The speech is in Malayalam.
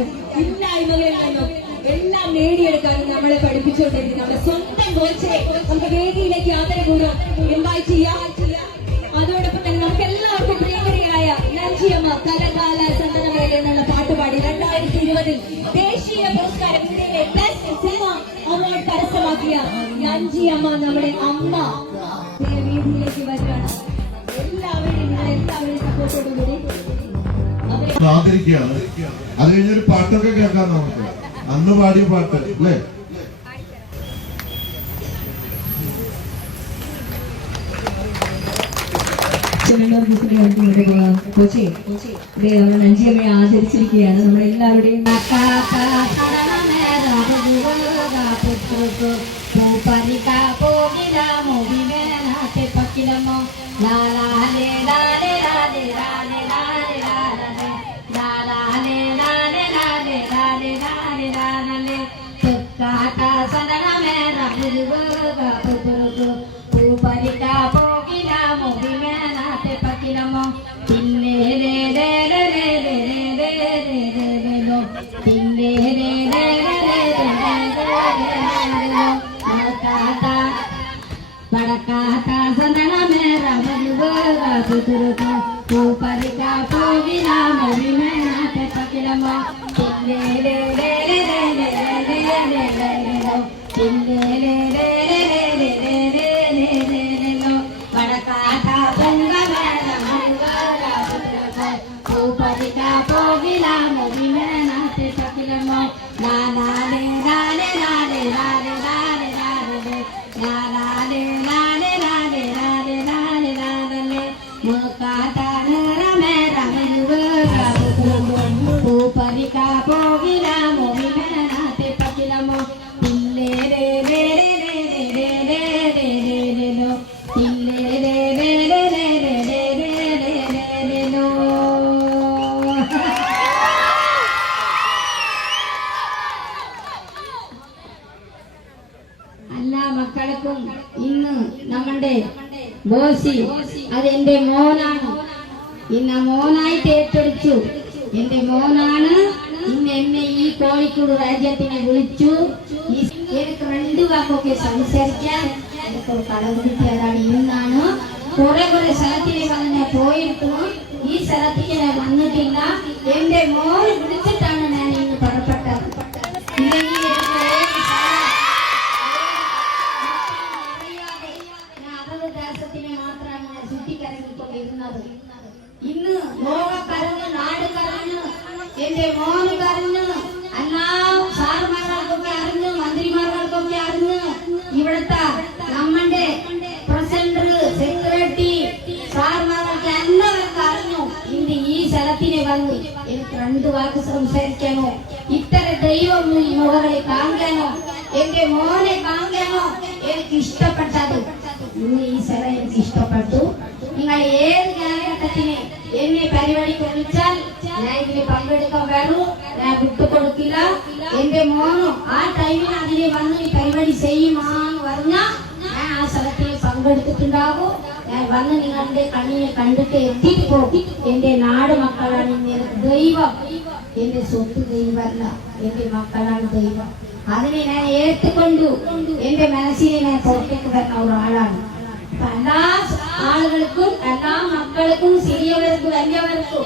പ്രവർത്തിക്കാനും ഇല്ലായ്മകളിൽ നിന്നും എല്ലാം നേടിയെടുക്കാനും നമ്മളെ പഠിപ്പിച്ചുകൊണ്ടിരിക്കുന്ന നമ്മുടെ സ്വന്തം കോച്ചെ നമുക്ക് വേദിയിലേക്ക് ആദരപൂർവ്വം ഇൻവൈറ്റ് ചെയ്യാം. അതോടൊപ്പം തന്നെ നമുക്ക് എല്ലാവർക്കും പ്രിയങ്കരിയായ നഞ്ചിയമ്മ കലകാല സന്തനമേലെ എന്നുള്ള പാട്ടുപാടി 2020 ദേശീയ പുരസ്കാരം ഇന്ത്യയിലെ ബെസ്റ്റ് സിനിമ അവാർഡ് കരസ്ഥമാക്കിയ നഞ്ചിയമ്മ നമ്മുടെ അമ്മ വേദിയിലേക്ക് വരികയാണ്. എല്ലാവരും സപ്പോർട്ടോടുകൂടി ആദരിക്കുകയാണ്. അത് കഴിഞ്ഞൊരു പാട്ടൊക്കെ കേൾക്കാം നമുക്ക്. അന്ന് പാടിയ പാട്ട് അല്ലേ? നഞ്ചിയമ്മയെ ആദരിച്ചിരിക്കുകയാണ്. നമ്മളെല്ലാവരുടെയും ബോസി അതെന്റെ മോനാണ്. ഇന്ന് മോനായിട്ട് ഏറ്റെടുത്തു. എന്റെ മോനാണ്. ഇന്ന് എന്നെ ഈ കോഴിക്കോട് രാജ്യത്തിനെ വിളിച്ചു. എനിക്ക് 2 വാക്കൊക്കെ സംസാരിക്കാൻ എനിക്കൊരു കടവ് കിട്ടിയതാണ്. ഇന്നാണ് കുറെ സ്ഥലത്തിനെ വന്ന് പോയിട്ടു. ഈ സ്ഥലത്തേക്ക് ഞാൻ വന്നിട്ടില്ല. എന്റെ മോനെ വിളിച്ചിട്ടാണ് ഞാൻ ഇന്ന് പുറപ്പെട്ടത്. ഇന്ന് ലോക കരഞ്ഞ് നാട് കരഞ്ഞ് എന്റെ മോന് കരഞ്ഞ് എല്ലാ സാർമാർക്കൊക്കെ അറിഞ്ഞ് മന്ത്രിമാർക്കൊക്കെ അറിഞ്ഞ് ഇവിടുത്തെ നമ്മുടെ പ്രസിഡന്റ് സെക്രട്ടറി സാർമാർക്ക് എല്ലാവർക്കും അറിഞ്ഞു. ഇന്ന് ഈ സ്ഥലത്തിനെ വന്ന് എനിക്ക് 2 വാക്ക് സംസാരിക്കാനോ ഇത്തര ദൈവം ഈ മുഖങ്ങളെ കാണാനോ എന്റെ മോനെ കാണാനോ എനിക്ക് ഇഷ്ടപ്പെട്ടത്. ഇന്ന് ഈ സ്ഥലം എനിക്ക് ഇഷ്ടപ്പെട്ടു. നിങ്ങൾ ഏത് കാലഘട്ടത്തിന് എന്നെ പരിപാടിക്ക് വിളിച്ചാൽ ഞാൻ ഇതിന് പങ്കെടുക്കാൻ വരും. ഞാൻ വിട്ടുകൊടുക്കില്ല. എന്റെ മോനും ആ ടൈമിൽ അതിനെ വന്ന് ഈ പരിപാടി ചെയ്യുമാന്ന് പറഞ്ഞാൽ ഞാൻ ആ സ്ഥലത്തിൽ പങ്കെടുത്തിട്ടുണ്ടാകും. ഞാൻ വന്ന് നിങ്ങളുടെ കണ്ണിനെ കണ്ടിട്ട് എത്തിയിട്ട് പോകും. എന്റെ നാട് മക്കളാണ് ദൈവം. എന്റെ സ്വത്ത് ദൈവമല്ല, എന്റെ മക്കളാണ് ദൈവം. അതിനെ ഞാൻ ഏറ്റുകൊണ്ടു എന്റെ മനസ്സിനെ ഞാൻ പുറത്തേക്ക് വരുന്ന ഒരാളാണ്. എല്ലാ ആളുകൾക്കും എല്ലാ മക്കൾക്കും ചെറിയവർക്കും വലിയവർക്കും